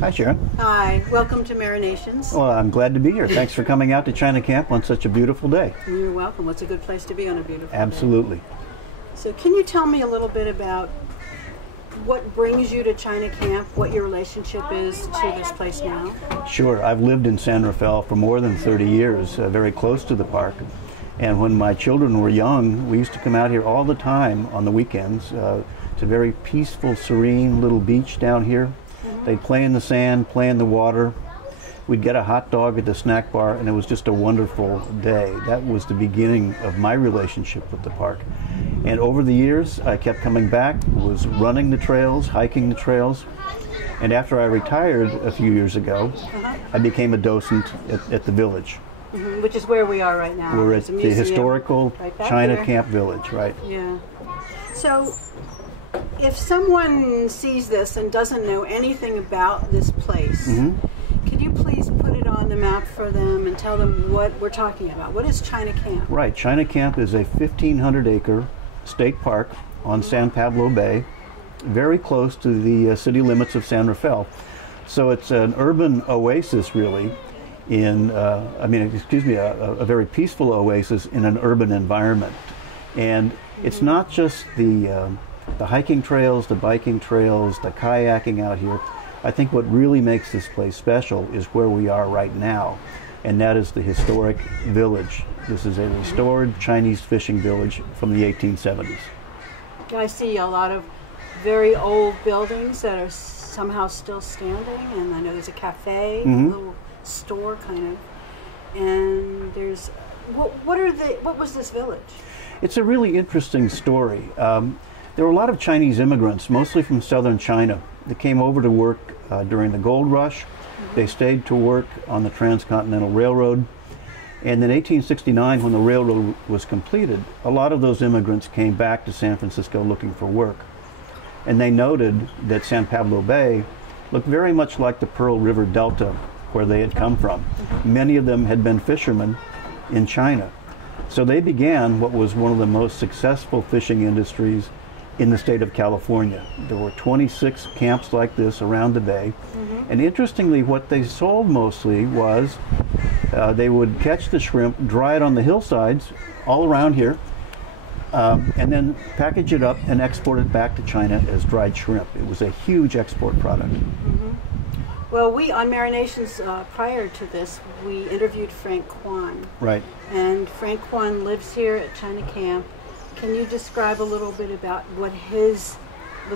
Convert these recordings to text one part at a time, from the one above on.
Hi, Sharon. Hi, welcome to Marinations. Well, I'm glad to be here. Thanks for coming out to China Camp on such a beautiful day. You're welcome. What's a good place to be on a beautiful day? Absolutely. So can you tell me a little bit about what brings you to China Camp, what your relationship is to this place now? Sure. I've lived in San Rafael for more than 30 years, very close to the park. And when my children were young, we used to come out here all the time on the weekends. It's a very peaceful, serene little beach down here. They'd play in the sand, play in the water. We'd get a hot dog at the snack bar, and it was just a wonderful day. That was the beginning of my relationship with the park. And over the years, I kept coming back, was running the trails, hiking the trails. And after I retired a few years ago, I became a docent at the village. Which is where we are right now. We're at the historical China Camp Village, right? Yeah. So, if someone sees this and doesn't know anything about this place, could you please put it on the map for them and tell them what we're talking about? What is China Camp? Right. China Camp is a 1,500-acre state park on San Pablo Bay, very close to the city limits of San Rafael. So it's an urban oasis, really, in, a very peaceful oasis in an urban environment. And it's not just the hiking trails, the biking trails, the kayaking out here. I think what really makes this place special is where we are right now, and that is the historic village. This is a restored Chinese fishing village from the 1870s. I see a lot of very old buildings that are somehow still standing, and I know there's a cafe, a little store kind of, and there's, what was this village? It's a really interesting story. There were a lot of Chinese immigrants, mostly from southern China, that came over to work during the gold rush. They stayed to work on the Transcontinental Railroad. And in 1869, when the railroad was completed, a lot of those immigrants came back to San Francisco looking for work. And they noted that San Pablo Bay looked very much like the Pearl River Delta where they had come from. Many of them had been fishermen in China. So they began what was one of the most successful fishing industries in the state of California. There were 26 camps like this around the bay. And interestingly, what they sold mostly was they would catch the shrimp, dry it on the hillsides all around here, and then package it up and export it back to China as dried shrimp. It was a huge export product. Well, we, on Marinations, prior to this, we interviewed Frank Kwan. Right. And Frank Kwan lives here at China Camp. Can you describe a little bit about what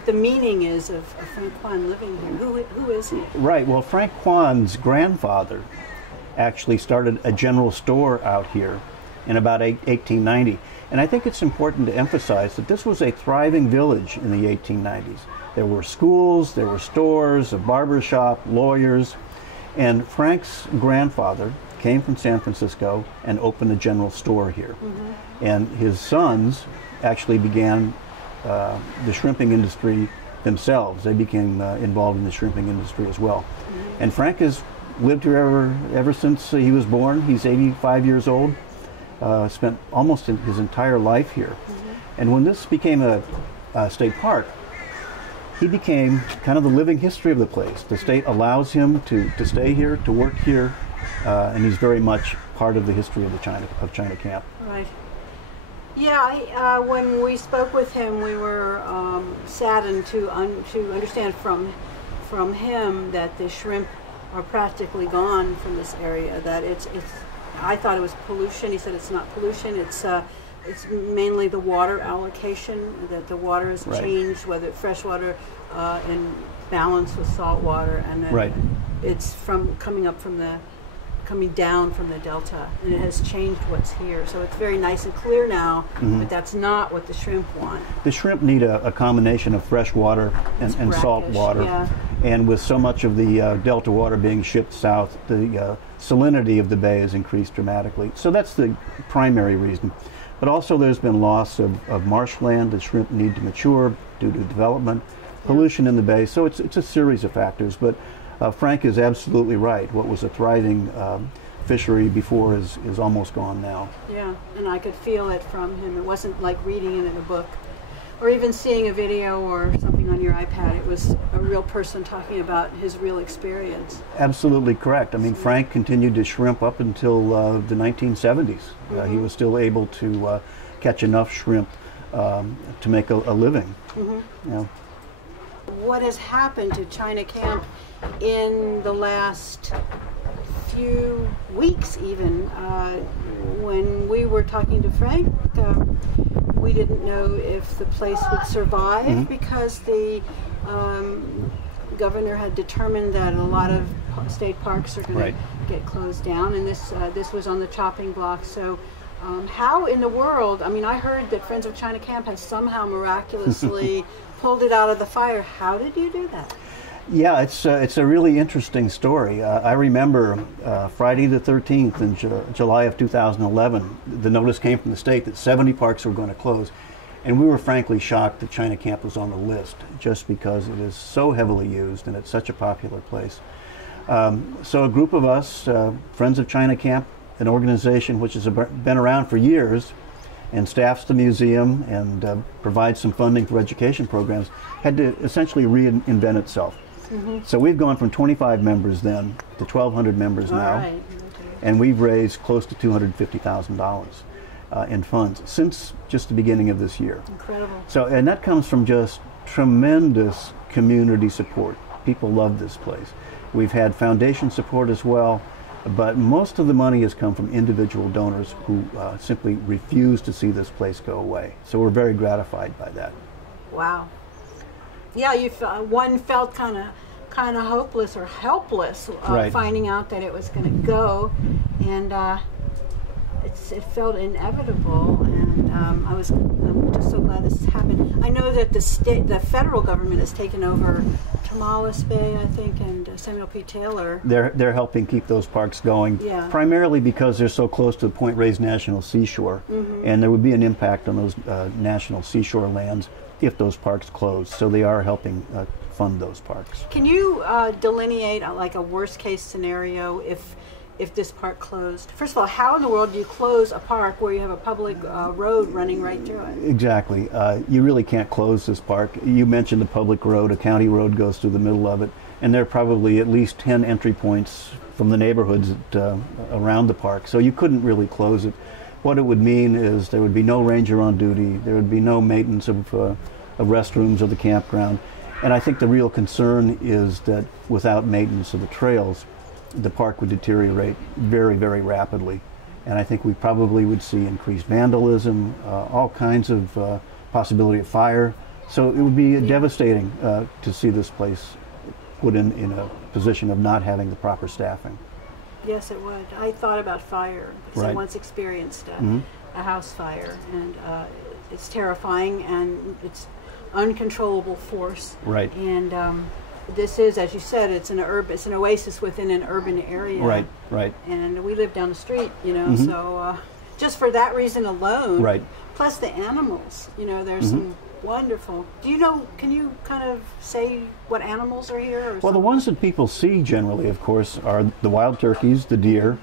the meaning is of Frank Kwan living here? Who is he? Right. Well, Frank Kwan's grandfather actually started a general store out here in about 1890. And I think it's important to emphasize that this was a thriving village in the 1890s. There were schools, there were stores, a barber shop, lawyers, and Frank's grandfather came from San Francisco and opened a general store here. And his sons actually began the shrimping industry themselves. They became involved in the shrimping industry as well. And Frank has lived here ever since he was born. He's 85 years old, spent almost his entire life here. And when this became a state park, he became kind of the living history of the place. The state allows him to stay here, to work here, and he's very much part of the history of China Camp. Right. Yeah, when we spoke with him, we were saddened to understand from him that the shrimp are practically gone from this area. That I thought it was pollution. He said it's not pollution. It's mainly the water allocation, that the water has changed, whether fresh water in balance with salt water, and then it's coming down from the delta, and it has changed what's here. So it's very nice and clear now, but that's not what the shrimp want. The shrimp need a combination of fresh water and salt water. And with so much of the delta water being shipped south, the salinity of the bay has increased dramatically. So that's the primary reason. But also there's been loss of marshland. The shrimp need to mature due to development, pollution in the bay. So it's a series of factors. But Frank is absolutely right. What was a thriving fishery before is almost gone now. Yeah, and I could feel it from him. It wasn't like reading it in a book or even seeing a video or something on your iPad, it was a real person talking about his real experience. Absolutely correct. I mean, Frank continued to shrimp up until the 1970s. He was still able to catch enough shrimp to make a living. You know. What has happened to China Camp in the last few weeks even? When we were talking to Frank, we didn't know if the place would survive because the governor had determined that a lot of state parks are going to get closed down, and this was on the chopping block. So how in the world, I mean, I heard that Friends of China Camp has somehow miraculously pulled it out of the fire. How did you do that? Yeah, it's a really interesting story. I remember Friday the 13th in July of 2011, the notice came from the state that 70 parks were going to close. And we were frankly shocked that China Camp was on the list, just because it is so heavily used and it's such a popular place. So a group of us, Friends of China Camp, an organization which has been around for years and staffs the museum and provides some funding for education programs, had to essentially reinvent itself. So we've gone from 25 members then to 1,200 members now, and we've raised close to $250,000 in funds since just the beginning of this year. Incredible. So, and that comes from just tremendous community support. People love this place. We've had foundation support as well, but most of the money has come from individual donors who simply refuse to see this place go away. So we're very gratified by that. Wow. Yeah, one felt kind of hopeless or helpless finding out that it was going to go, and it felt inevitable. And I'm just so glad this has happened. I know that the federal government has taken over Tomales Bay, I think, and Samuel P. Taylor. They're helping keep those parks going, primarily because they're so close to the Point Reyes National Seashore, and there would be an impact on those national seashore lands if those parks close. So they are helping fund those parks. Can you delineate like a worst case scenario if this park closed? First of all, how in the world do you close a park where you have a public road running right through it? Exactly. You really can't close this park. You mentioned the public road. A county road goes through the middle of it, and there are probably at least 10 entry points from the neighborhoods around the park. So you couldn't really close it. What it would mean is there would be no ranger on duty. There would be no maintenance of restrooms of the campground. And I think the real concern is that without maintenance of the trails, the park would deteriorate very, very rapidly. And I think we probably would see increased vandalism, all kinds of possibility of fire. So it would be devastating to see this place put in a position of not having the proper staffing. Yes, it would. I thought about fire because I once experienced a house fire, and it's terrifying, and it's uncontrollable force. Right. And this is, as you said, it's an oasis within an urban area. Right. Right. And we live down the street, you know. So just for that reason alone. Right. Plus the animals, you know. There's some wonderful. Do you know? Can you kind of say what animals are here? Well, the ones that people see generally, of course, are the wild turkeys, the deer.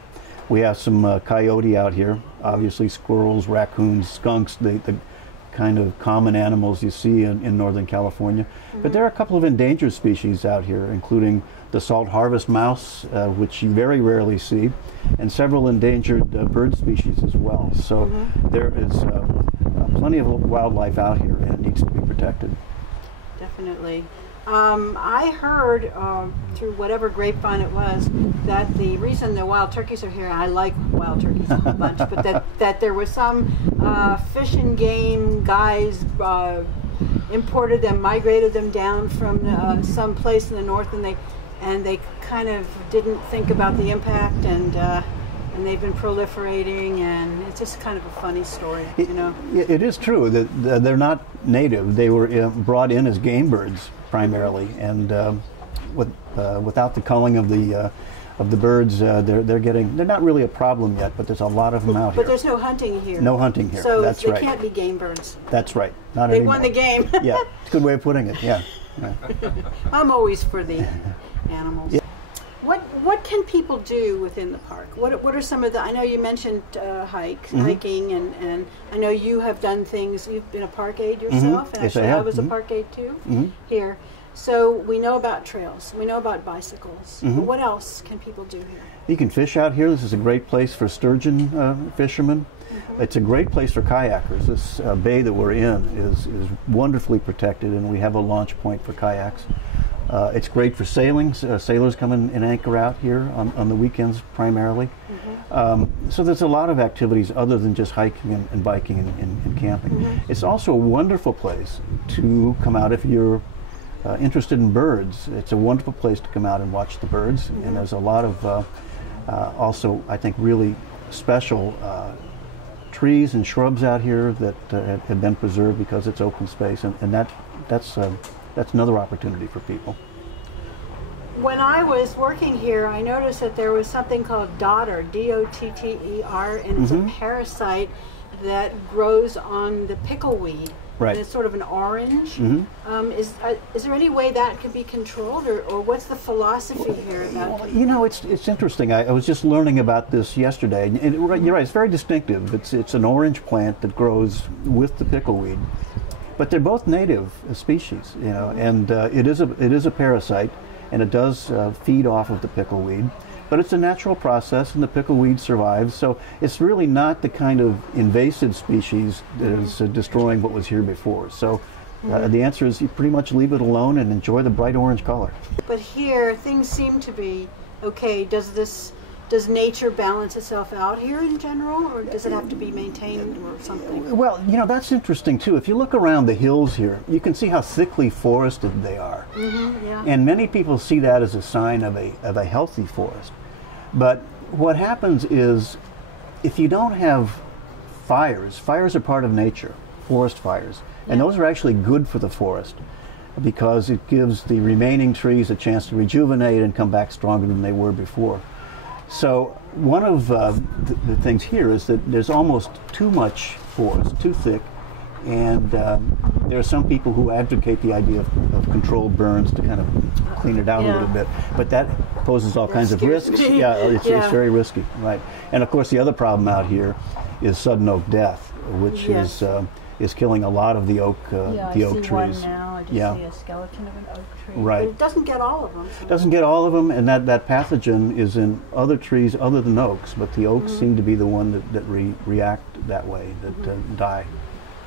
We have some coyote out here. Obviously, squirrels, raccoons, skunks, the kind of common animals you see in Northern California. But there are a couple of endangered species out here, including the salt harvest mouse, which you very rarely see, and several endangered bird species as well. So there is plenty of wildlife out here, and it needs to be protected. Definitely. I heard through whatever grapevine it was that the reason the wild turkeys are here, I like wild turkeys a whole bunch, but that there was some fish and game guys imported them, migrated them down from some place in the north, and they kind of didn't think about the impact, and they've been proliferating, and it's just kind of a funny story, you know. It is true that they're not native. They were brought in as game birds primarily, and without the culling of the birds, they're not really a problem yet. But there's a lot of them out here. But there's no hunting here. No hunting here. So that's they right. can't be game birds. That's right. Not they anymore. won the game. Yeah, it's a good way of putting it. Yeah. I'm always for the animals. Yeah. What what can people do within the park? What are some of the, I know you mentioned hiking, and I know you have done things, you've been a park aide yourself, and Yes, actually I have. was a park aide too here. So we know about trails, we know about bicycles, but what else can people do here? You can fish out here. This is a great place for sturgeon fishermen. It's a great place for kayakers. This bay that we're in is wonderfully protected, and we have a launch point for kayaks. It's great for sailing. Sailors come in and anchor out here on the weekends primarily. So there's a lot of activities other than just hiking and biking and camping. It's also a wonderful place to come out if you're interested in birds. It's a wonderful place to come out and watch the birds, and there's a lot of also, I think, really special trees and shrubs out here that have been preserved because it's open space, and that's another opportunity for people. When I was working here, I noticed that there was something called dotter, D-O-T-T-E-R, and it's a parasite that grows on the pickleweed. Right. And it's sort of an orange. Is there any way that could be controlled, or what's the philosophy here about? Well, you know, it's interesting. I was just learning about this yesterday. And you're right. It's very distinctive. It's an orange plant that grows with the pickleweed, but they're both native species. You know, and it is a parasite, and it does feed off of the pickleweed. But it's a natural process, and the pickleweed survives. So it's really not the kind of invasive species that is destroying what was here before. So the answer is you pretty much leave it alone and enjoy the bright orange color. But here, things seem to be okay. Does nature balance itself out here in general, or does it have to be maintained or something? Well, you know, that's interesting too. If you look around the hills here, you can see how thickly forested they are. Yeah. And many people see that as a sign of a healthy forest. But what happens is, if you don't have fires are part of nature, forest fires, and those are actually good for the forest because it gives the remaining trees a chance to rejuvenate and come back stronger than they were before. So one of the things here is that there's almost too much forest, too thick, and there are some people who advocate the idea of controlled burns to kind of clean it out a little bit, but that poses all kinds of risks. It's very risky, right? And of course, the other problem out here is sudden oak death, which is killing a lot of the oak the oak trees. One now. I just see a skeleton of an oak tree. Right. But it doesn't get all of them. So. Doesn't get all of them, and that pathogen is in other trees other than oaks, but the oaks seem to be the one that react that way, that die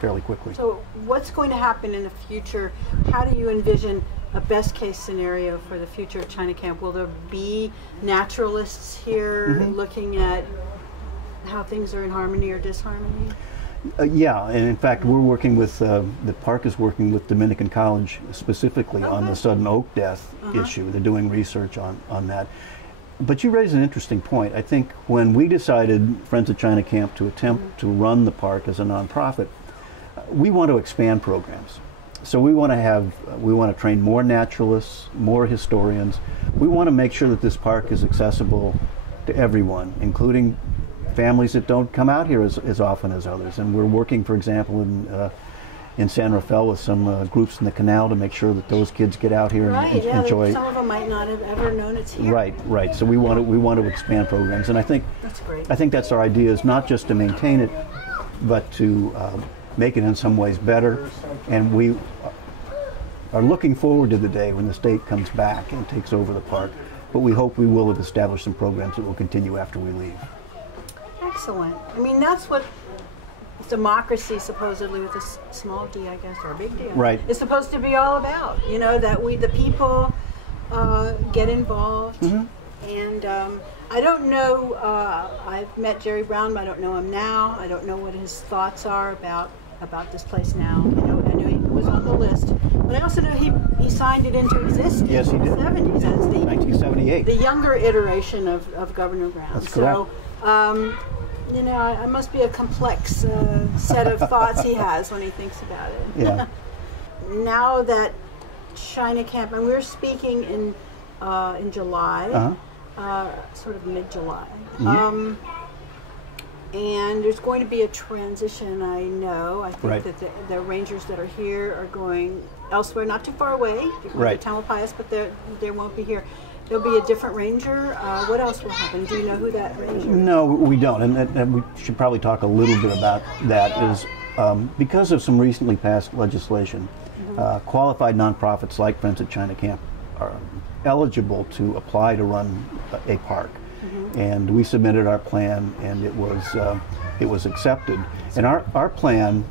fairly quickly. So what's going to happen in the future? How do you envision a best case scenario for the future of China Camp? Will there be naturalists here looking at how things are in harmony or disharmony? Yeah, and in fact, we're working with, the park is working with Dominican College specifically on the sudden oak death issue. They're doing research on that. But you raise an interesting point. I think when we decided, Friends of China Camp, to attempt to run the park as a nonprofit, we want to expand programs. So we want to train more naturalists, more historians. We want to make sure that this park is accessible to everyone, including families that don't come out here as often as others. And we're working, for example, in San Rafael with some groups in the canal to make sure that those kids get out here and enjoy. Some of them might not have ever known it's here. Right. So we want to expand programs, and I think that's great. I think that's our idea, is not just to maintain it, but to make it in some ways better. And we are looking forward to the day when the state comes back and takes over the park. But we hope we will have established some programs that will continue after we leave. Excellent. I mean, that's what democracy, supposedly with a small d, I guess, or a big D, is supposed to be all about. You know, that we, the people, get involved. And I don't know, I've met Jerry Brown, but I don't know him now. I don't know what his thoughts are about this place now. I know he was on the list. But I also know he signed it into existence yes, he in the did. 70s. That's the 1978. The younger iteration of Governor Brown. That's correct. So, you know, it must be a complex set of thoughts he has when he thinks about it. Yeah. Now that China Camp, and we're speaking in July, sort of mid-July, and there's going to be a transition. I know. I think that the rangers that are here are going elsewhere, not too far away. You can Right. to Tamalpais, but there won't be here. There'll be a different ranger. What else will happen? Do you know who that ranger is? No, we don't, and we should probably talk a little bit about that. Is because of some recently passed legislation, qualified nonprofits like Friends of China Camp are eligible to apply to run a park, and we submitted our plan, and it was accepted. And our plan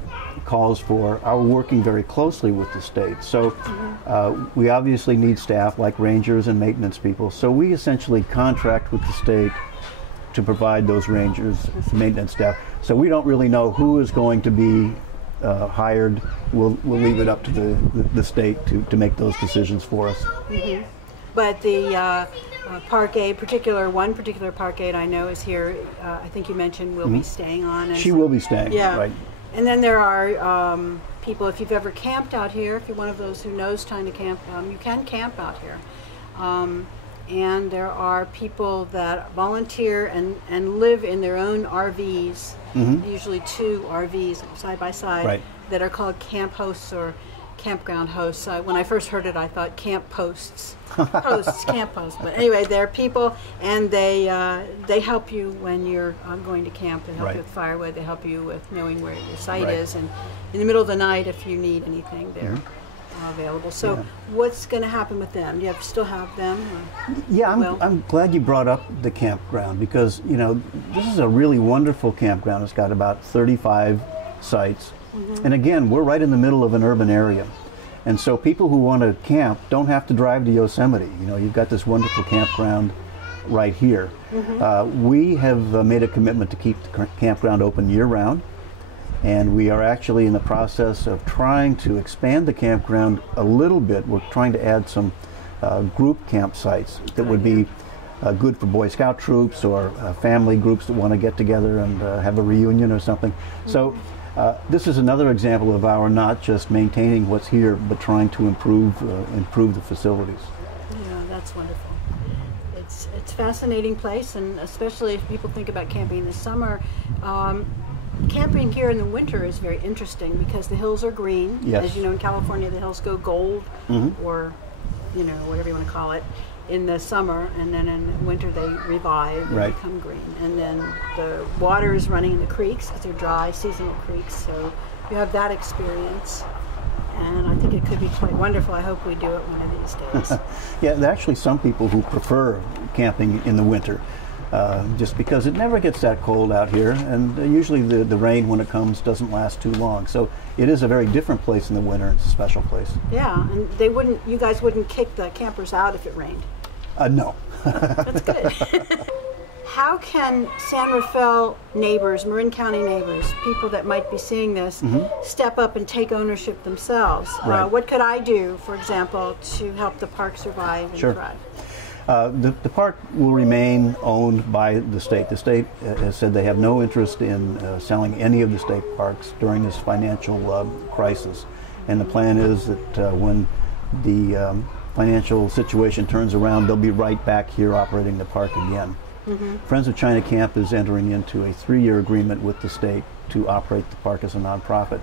calls for our working very closely with the state. So we obviously need staff like rangers and maintenance people. So we essentially contract with the state to provide those rangers, maintenance staff. So we don't really know who is going to be hired. We'll leave it up to the state to make those decisions for us. But the park aide, one particular park aide I know is here. I think you mentioned will be staying on. She will be staying. Yeah. Right. And then there are people, if you've ever camped out here, if you're one of those who knows China Camp, you can camp out here. And there are people that volunteer and live in their own RVs, usually 2 RVs side by side, Right. that are called camp hosts or campground hosts. When I first heard it, I thought camp posts. Camp posts. But anyway, they're people, and they help you when you're going to camp. They help Right. you with firewood. They help you with knowing where your site Right. is, and in the middle of the night, if you need anything, they're available. So, what's going to happen with them? Do you still have them? Or? Yeah, I'm glad you brought up the campground, because this is a really wonderful campground. It's got about 35 sites. And again, we're right in the middle of an urban area. And so people who want to camp don't have to drive to Yosemite. You've got this wonderful campground right here. We have made a commitment to keep the campground open year-round. And we are actually in the process of trying to expand the campground a little bit. We're trying to add some group campsites that would be good for Boy Scout troops or family groups that want to get together and have a reunion or something. So this is another example of our not just maintaining what's here, but trying to improve the facilities. Yeah, that's wonderful. It's a fascinating place, and especially if people think about camping in the summer. Camping here in the winter is very interesting because the hills are green. Yes. As you know, in California, the hills go gold, or whatever you want to call it, in the summer, and then in winter they revive and Right. become green. And then the water is running in the creeks because they're dry, seasonal creeks. So you have that experience, and I think it could be quite wonderful. I hope we do it one of these days. Yeah, there are actually some people who prefer camping in the winter. Just because it never gets that cold out here, and usually the rain, when it comes, doesn't last too long. So it is a very different place in the winter. It's a special place. Yeah, and you guys wouldn't kick the campers out if it rained. No. That's good. How can San Rafael neighbors, Marin County neighbors, people that might be seeing this, step up and take ownership themselves? Right. What could I do, for example, to help the park survive and Sure. thrive? The park will remain owned by the state. The state has said they have no interest in selling any of the state parks during this financial crisis. And the plan is that when the financial situation turns around, they'll be right back here operating the park again. Friends of China Camp is entering into a 3-year agreement with the state to operate the park as a nonprofit.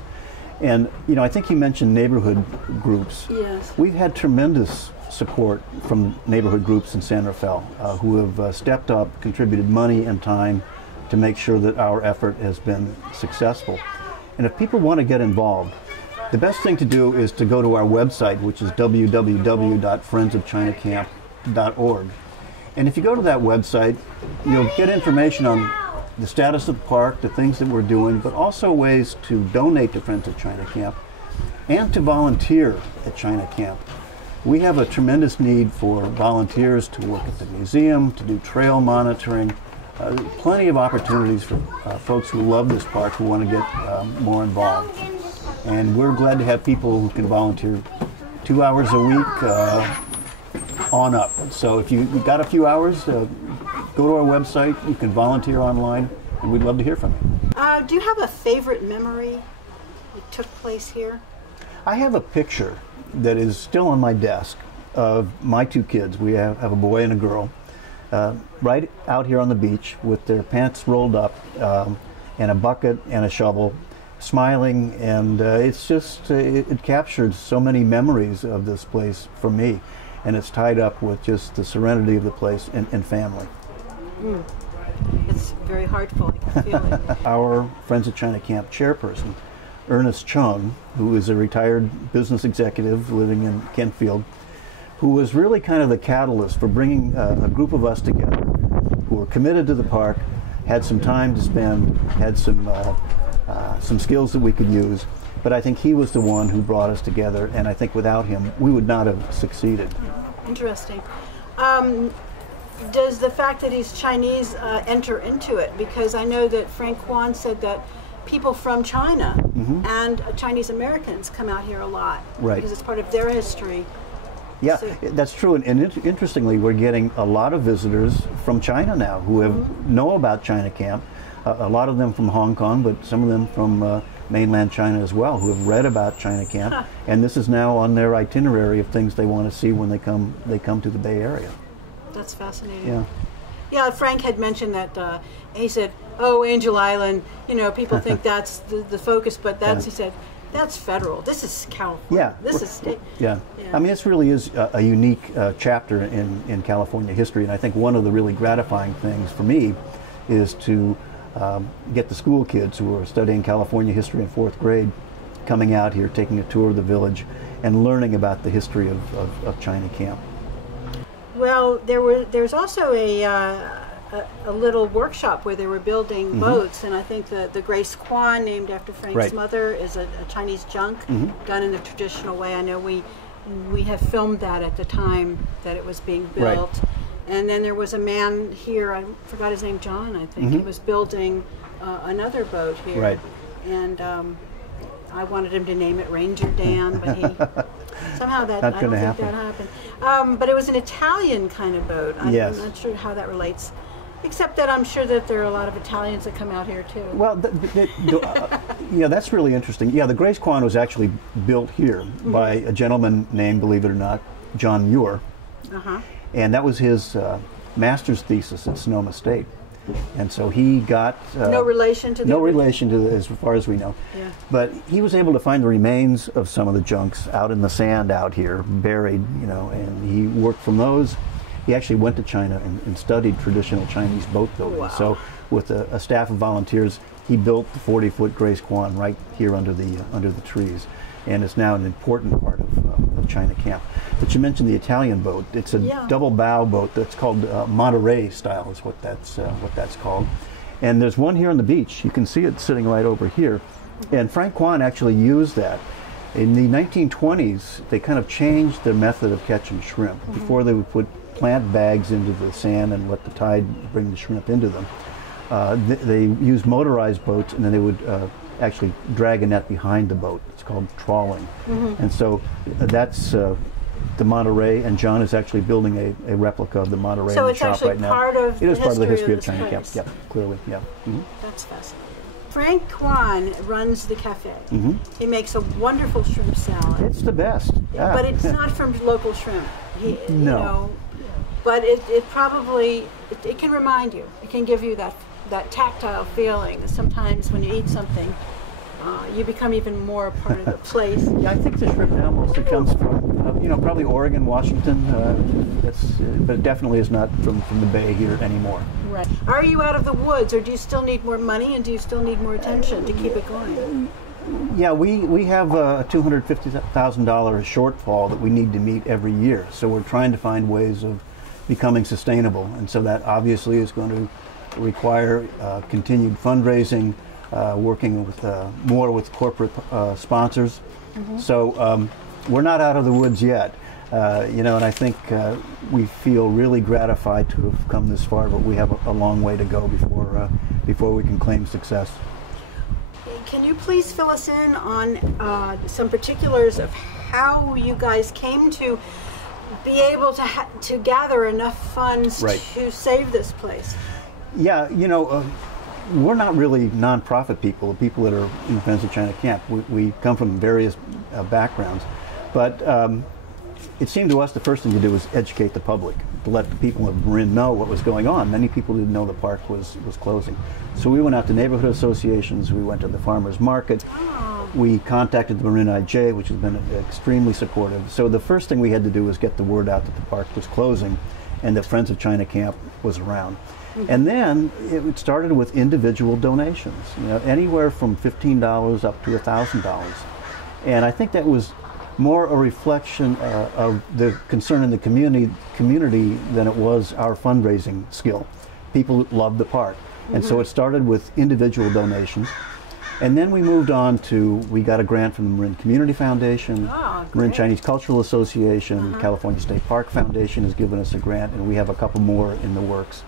And, I think you mentioned neighborhood groups. Yes. We've had tremendous support from neighborhood groups in San Rafael who have stepped up, contributed money and time to make sure that our effort has been successful. And if people want to get involved, the best thing to do is to go to our website, which is www.friendsofchinacamp.org. And if you go to that website, you'll get information on the status of the park, the things that we're doing, but also ways to donate to Friends of China Camp and to volunteer at China Camp. We have a tremendous need for volunteers to work at the museum, to do trail monitoring, plenty of opportunities for folks who love this park who want to get more involved. And we're glad to have people who can volunteer 2 hours a week on up. So if you've got a few hours, go to our website, you can volunteer online, and we'd love to hear from you. Do you have a favorite memory that took place here? I have a picture that is still on my desk of my 2 kids. We have a boy and a girl right out here on the beach with their pants rolled up and a bucket and a shovel, smiling, and it's just, it captured so many memories of this place for me, and it's tied up with just the serenity of the place and family. Mm. It's very heartful, I can feel it. Our Friends of China Camp chairperson, Ernest Chung, who is a retired business executive living in Kentfield, who was really kind of the catalyst for bringing a group of us together who were committed to the park, had some time to spend, had some skills that we could use, but I think he was the one who brought us together, and I think without him we would not have succeeded. Interesting. Does the fact that he's Chinese enter into it? Because I know that Frank Kwan said that people from China and Chinese Americans come out here a lot, right? Because it's part of their history. Yeah, so, that's true. And interestingly, we're getting a lot of visitors from China now who have know about China Camp. A lot of them from Hong Kong, but some of them from mainland China as well, who have read about China Camp, and this is now on their itinerary of things they want to see when they come to the Bay Area. That's fascinating. Yeah. Yeah, Frank had mentioned that. He said, "Oh, Angel Island. You know, people think that's the focus, but that's," he said, "that's federal. This is California. Yeah. This is state." Yeah. I mean, this really is a unique chapter in California history, and I think one of the really gratifying things for me is to get the school kids who are studying California history in 4th grade coming out here, taking a tour of the village, and learning about the history of China Camp. Well, there's also a little workshop where they were building boats, and I think the Grace Kwan, named after Frank's mother, is a Chinese junk done in the traditional way. I know we have filmed that at the time that it was being built. Right. And then there was a man here, I forgot his name, John, I think. He was building another boat here. Right. And I wanted him to name it Ranger Dan, but he somehow I don't think that happened. But it was an Italian kind of boat. I'm not sure how that relates, except that I'm sure that there are a lot of Italians that come out here too. Well, yeah, that's really interesting. Yeah, the Grace Kwan was actually built here by a gentleman named, believe it or not, John Muir. And that was his master's thesis at Sonoma State. And so he got... no relation to the... No relation to as far as we know. Yeah. But he was able to find the remains of some of the junks out in the sand out here, buried, you know, and he worked from those. He actually went to China and studied traditional Chinese boat building. Wow. So with a staff of volunteers, he built the 40-foot Grace Kwan right here under the trees. And it's now an important part of China Camp. But you mentioned the Italian boat. It's a double bow boat that's called Monterey style is what that's called. And there's one here on the beach. You can see it sitting right over here. And Frank Kwan actually used that. In the 1920s, they kind of changed their method of catching shrimp. Before they would put plant bags into the sand and let the tide bring the shrimp into them. They used motorized boats, and then they would actually drag a net behind the boat. It's called trawling. And so that's the Monterey, and John is actually building a replica of the Monterey in the shop right now. So it's actually part of it is part of the history of this China Camp. place. Yeah, clearly, yeah. That's fascinating. Frank Kwan runs the cafe. He makes a wonderful shrimp salad. It's the best. Yeah. But it's not from local shrimp. You No. know, but it probably, it can remind you. It can give you that tactile feeling. Sometimes when you eat something, you become even more a part of the place. Yeah, I think the shrimp now mostly comes from, probably Oregon, Washington. But it definitely is not from the Bay here anymore. Right. Are you out of the woods, or do you still need more money, and do you still need more attention to keep it going? Yeah, we have a $250,000 shortfall that we need to meet every year. So we're trying to find ways of becoming sustainable, and so that obviously is going to require continued fundraising, working with more with corporate sponsors. So we're not out of the woods yet, and I think we feel really gratified to have come this far, but we have a long way to go before we can claim success. Can you please fill us in on some particulars of how you guys came to be able to gather enough funds to save this place? Yeah, we're not really nonprofit people, the people that are in Friends of China Camp. We come from various backgrounds, but it seemed to us the first thing to do was educate the public, to let the people of Marin know what was going on. Many people didn't know the park was closing. So we went out to neighborhood associations, we went to the farmers market, we contacted the Marin IJ, which has been extremely supportive. So the first thing we had to do was get the word out that the park was closing and that Friends of China Camp was around. And then it started with individual donations, anywhere from $15 up to $1,000. And I think that was more a reflection of the concern in the community than it was our fundraising skill. People loved the park. And so it started with individual donations. And then we moved on to, we got a grant from the Marin Community Foundation, Marin Chinese Cultural Association, California State Park Foundation has given us a grant, and we have a couple more in the works.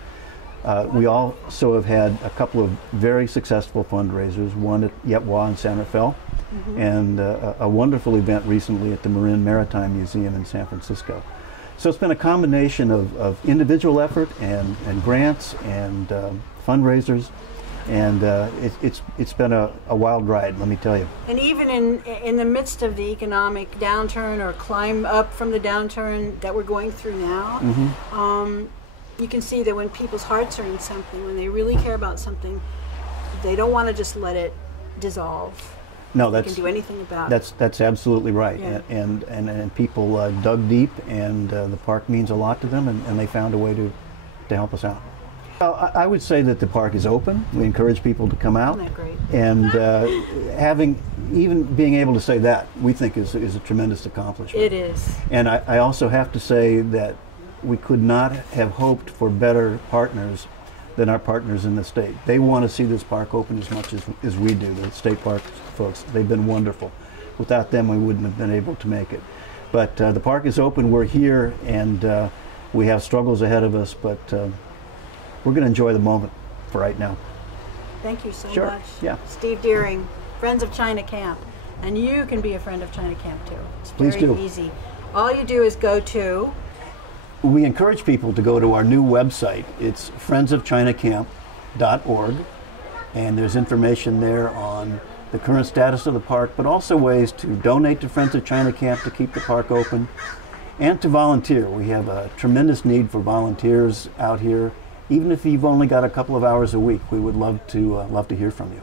We also have had a couple of very successful fundraisers, one at Yetwa in San Rafael, and a wonderful event recently at the Marin Maritime Museum in San Francisco. So it's been a combination of individual effort and grants and fundraisers, and it's been a wild ride, let me tell you. And even in the midst of the economic downturn or climb up from the downturn that we're going through now, you can see that when people's hearts are in something, when they really care about something, they don't want to just let it dissolve. No, they can do anything about it. That's absolutely right. Yeah. And people dug deep, and the park means a lot to them, and they found a way to help us out. I would say that the park is open. We encourage people to come out. Isn't that great? And even being able to say that, we think is a tremendous accomplishment. It is. And I also have to say that we could not have hoped for better partners than our partners in the state. They want to see this park open as much as we do, the state park folks. They've been wonderful. Without them, we wouldn't have been able to make it. But the park is open, we're here, and we have struggles ahead of us, but we're going to enjoy the moment for right now. Thank you so Sure. much. Yeah. Steve Deering, Friends of China Camp. And you can be a friend of China Camp too. It's Please very do. easy. All you do is go to... We encourage people to go to our new website. It's friendsofchinacamp.org, and there's information there on the current status of the park, but also ways to donate to Friends of China Camp to keep the park open, and to volunteer. We have a tremendous need for volunteers out here. Even if you've only got a couple of hours a week, we would love to hear from you.